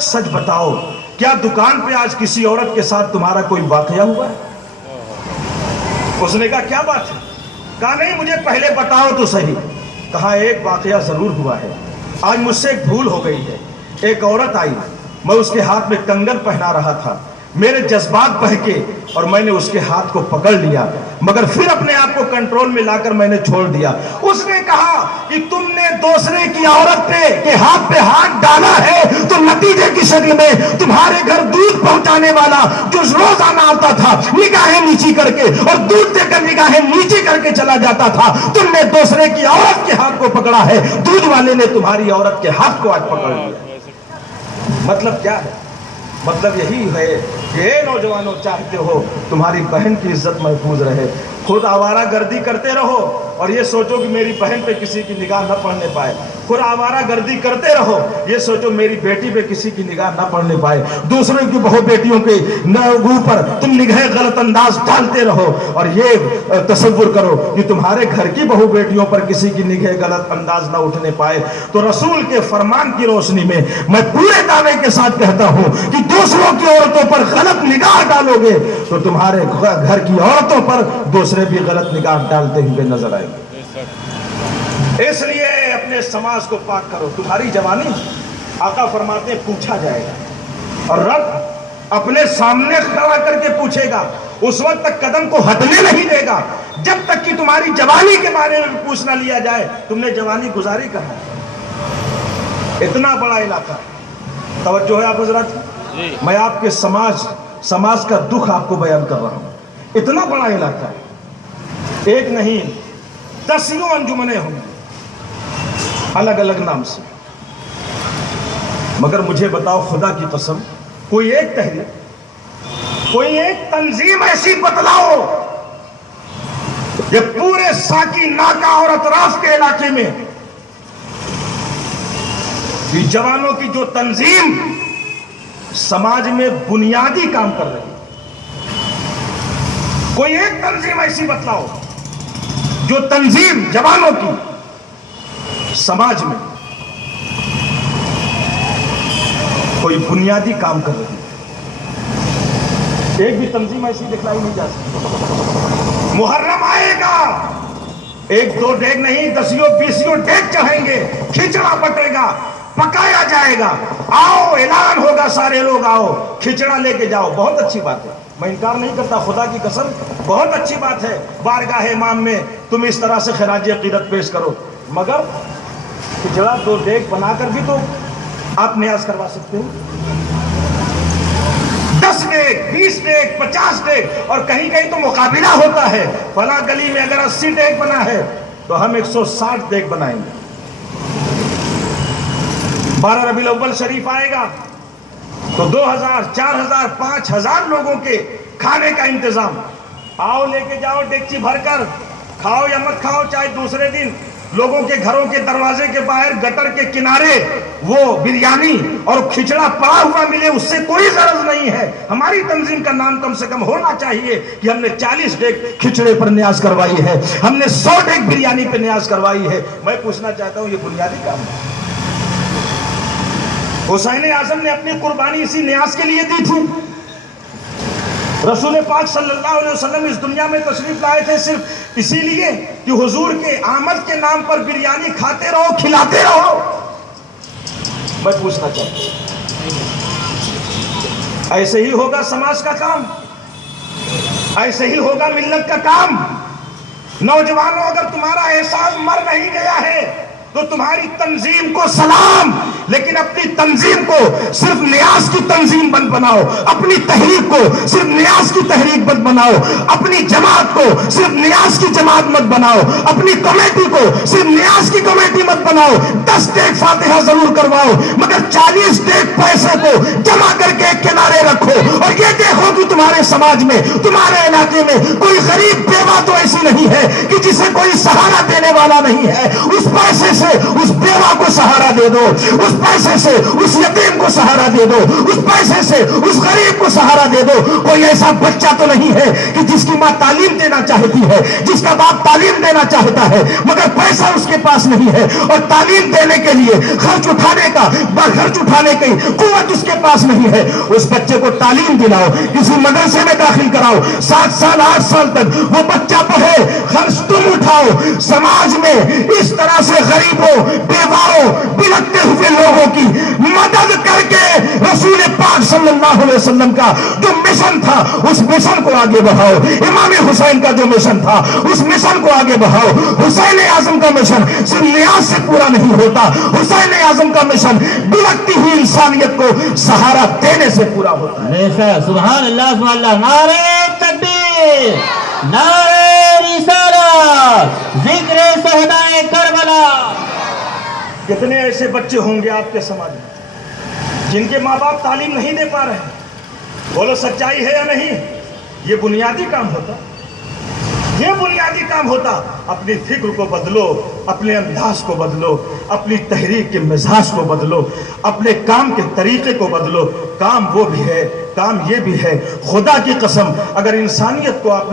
سچ سچ بتاؤ، کیا دکان پہ آج کسی عورت کے ساتھ تمہارا کوئی واقعہ ہوا ہے؟ اس نے کہا کیا بات ہے؟ کہا نہیں مجھے پہلے بتاؤ تو صحیح۔ کہا ایک واقعہ ضرور ہوا ہے، آج مجھ سے ایک بھول ہو گئی ہے۔ ایک عورت آئی، میں اس کے ہاتھ میں کنگن پہنا رہا تھا، میرے جذبات بہہ کے اور میں نے اس کے ہاتھ کو پکڑ لیا، مگر پھر اپنے آپ کو کنٹرول میں لا کر میں نے چھوڑ دیا۔ اس نے کہا کہ تم نے دوسرے کی عورت پہ کے ہاتھ پہ ہاتھ ڈالا ہے تو نتیجے کی شکل میں تمہارے گھر دودھ پہنچانے والا جو روزانہ آتا تھا نگاہیں نیچی کر کے اور دودھ دے کر نگاہیں نیچی کر کے چلا جاتا تھا، تم نے دوسرے کی عورت کے ہاتھ کو پکڑا ہے، دودھ والے نے تمہاری عورت کے ہاتھ کو آج پکڑ لیا۔ مطلب کیا ہے؟ مطلب یہی ہے کہ اے نوجوانوں چاہتے ہو تمہاری بہن کی عزت محفوظ رہے، خود آوارہ گردی کرتے رہو اور یہ سوچو کہ میری بہن پہ کسی کی نگاہ نہ پڑنے پائے، خود آوارہ گردی کرتے رہو یہ سوچو میری بیٹی پہ کسی کی نگاہ نہ پڑنے پائے، دوسروں کی بہو بیٹیوں کے اوپر تم نگاہ غلط انداز ڈالتے رہو اور یہ تصور کرو کہ تمہارے گھر کی بہو بیٹیوں پر کسی کی نگاہ غلط انداز نہ اٹھنے پائے۔ تو رسول کے فرمان کی روشنی میں میں پورے دعوے کے ساتھ کہتا ہوں کہ دوسروں کی عورتوں پر غلط نگاہ ڈالو گے تو تمہارے گھر کی عورتوں پر دوسرے بھی غلط نگاہ ڈالتے ہوئے نظر آئیں گے۔ اس لیے اپنے سماج کو پاک کرو۔ تمہاری جوانی آقا فرماتے ہیں پوچھا جائے گا اور رب اپنے سامنے کھڑا کر کے پوچھے گا، اس وقت تک قدم کو ہٹنے نہیں دے گا جب تک کہ تمہاری جوانی کے بارے میں پوچھ نہ لیا جائے تم نے جوانی گزاری کہاں؟ اتنا بڑا علاقہ، توجہ ہے آپ حضرات، میں آپ کے سماج کا دکھ آپ کو بیان کر رہا ہوں۔ اتنا بڑا علاقہ ہے، ایک نہیں 10 انجمنیں ہوں گی الگ الگ نام سے، مگر مجھے بتاؤ خدا کی قسم کوئی ایک تحریک، کوئی ایک تنظیم ایسی بتلاؤ یہ پورے ساکی ناکا اور اطراف کے علاقے میں یہ جوانوں کی جو تنظیم سماج میں بنیادی کام کر رہی ہے، کوئی ایک تنظیم ایسی بتلاؤ جو تنظیم جوانوں کی سماج میں کوئی بنیادی کام کر رہی ہے۔ ایک بھی تنظیم ایسی دکھلائی نہیں جا سکتی۔ محرم آئے گا، 1-2 ڈیگ نہیں 10-20 ڈیگ چڑھیں گے، کھچڑا پکے گا، پکایا جائے گا، آؤ اعلان ہوگا سارے لوگ آؤ کھچڑا لے کے جاؤ۔ بہت اچھی بات ہے، میں انکار نہیں کرتا، خدا کی قسم بہت اچھی بات ہے بارگاہ امام میں تم اس طرح سے خراج عقیدت پیش کرو، مگر کھچڑا 2 ڈیگ بنا کر بھی تو آپ نیاز کروا سکتے ہو۔ 10 ڈیگ 20 ڈیگ 50 ڈیگ اور کہیں کہیں تو مقابلہ ہوتا ہے، فلاں گلی میں اگر 80 ڈیگ بنا ہے تو ہم 160 ڈیگ بنائیں گے۔ 12 ربیع الاول شریف آئے گا تو 2000 4000 5000 لوگوں کے کھانے کا انتظام، آؤ لے کے جاؤ ڈیگچی بھر کر، کھاؤ یا مت کھاؤ، چاہے دوسرے دن لوگوں کے گھروں کے دروازے کے باہر گٹر کے کنارے وہ بریانی اور کھچڑا پڑا ہوا ملے، اس سے کوئی غرض نہیں ہے۔ ہماری تنظیم کا نام کم سے کم ہونا چاہیے کہ ہم نے 40 ڈیگ کھچڑے پر نیاز کروائی ہے، ہم نے 100 ڈیگ بریانی پہ نیاز کروائی ہے۔ میں پوچھنا چاہتا ہوں یہ بنیادی کام ہے؟ حسین اعظم نے اپنی قربانی اسی نیاز کے لیے دی تھی۔ رسول پاک صلی اللہ علیہ وسلم اس دنیا میں تشریف لائے تھے صرف اسی لیے کہ حضور کے آمد کے نام پر بریانی کھاتے رہو کھلاتے رہو۔ میں پوچھنا چاہتا ہوں ایسے ہی ہوگا سماج کا کام؟ ایسے ہی ہوگا ملت کا کام؟ نوجوانوں اگر تمہارا احساس مر نہیں گیا ہے تو تمہاری تنظیم کو سلام، لیکن اپنی تنظیم کو صرف نیاز کی تنظیم مت بناؤ، اپنی تحریک کو صرف نیاز کی تحریک مت بناؤ، اپنی جماعت کو صرف نیاز کی جماعت مت بناؤ، اپنی کمیٹی کو صرف نیاز کی کمیٹی مت بناؤ۔ 10 ڈیگ فاتحہ ضرور کرواؤ مگر 40 ڈیگ پیسے کو جمع کر کے ایک کنارے رکھو اور یہ دیکھو کہ تمہارے سماج میں تمہارے علاقے میں کوئی غریب بیوہ تو ایسی نہیں ہے کہ جسے کوئی سہارا دینے والا نہیں ہے، اس پیسے سے اس بیوہ کو سہارا دے دو، اس پیسے سے اس یتیم کو سہارا دے دو، اس پیسے سے اس غریب کو سہارا دے دو۔ کوئی ایسا بچہ تو نہیں ہے کہ جس کی ماں تعلیم دینا چاہتی ہے، جس کا باپ تعلیم دینا چاہتا ہے مگر پیسہ اس کے پاس نہیں ہے، اور تعلیم دینے کے لیے خرچ اٹھانے کی قوت اس کے پاس نہیں ہے۔ اس بچے کو تعلیم دلاؤ، کسی مدرسے میں داخل کراؤ، 7 سال 8 سال تک وہ بچہ پڑھے، خرچ تم اٹھاؤ۔ سماج میں اس طرح سے غریبوں، بیواؤں، بلکتے ہوئے لوگوں کی مدد کر کے رسول پاک صلی اللہ علیہ وسلم کا جو مشن تھا اس مشن کو آگے بڑھاؤ۔ امام حسین کا جو مشن تھا اس مشن کو آگے بڑھاؤ۔ حسین اعظم کا مشن صرف نیاز سے پورا نہیں ہوتا، حسین اعظم کا مشن بلکتی ہوئی انسانیت کو سہارا دینے سے پورا ہوتا ہے۔ سبحان اللہ سبحان اللہ، نعرہ تکبیر، نعرہ رسالت، ذکر شہدائے کربلا۔ کتنے ایسے بچے ہوں گے آپ کے سماج میں جن کے ماں باپ تعلیم نہیں دے پا رہے؟ بولو سچائی ہے یا نہیں؟ یہ بنیادی کام ہوتا، یہ بنیادی کام ہوتا۔ اپنی فکر کو بدلو، اپنے انداز کو بدلو، اپنی تحریک کے مزاج کو بدلو، اپنے کام کے طریقے کو بدلو۔ کام وہ بھی ہے، کام یہ بھی ہے، خدا کی قسم اگر انسانیت کو آپ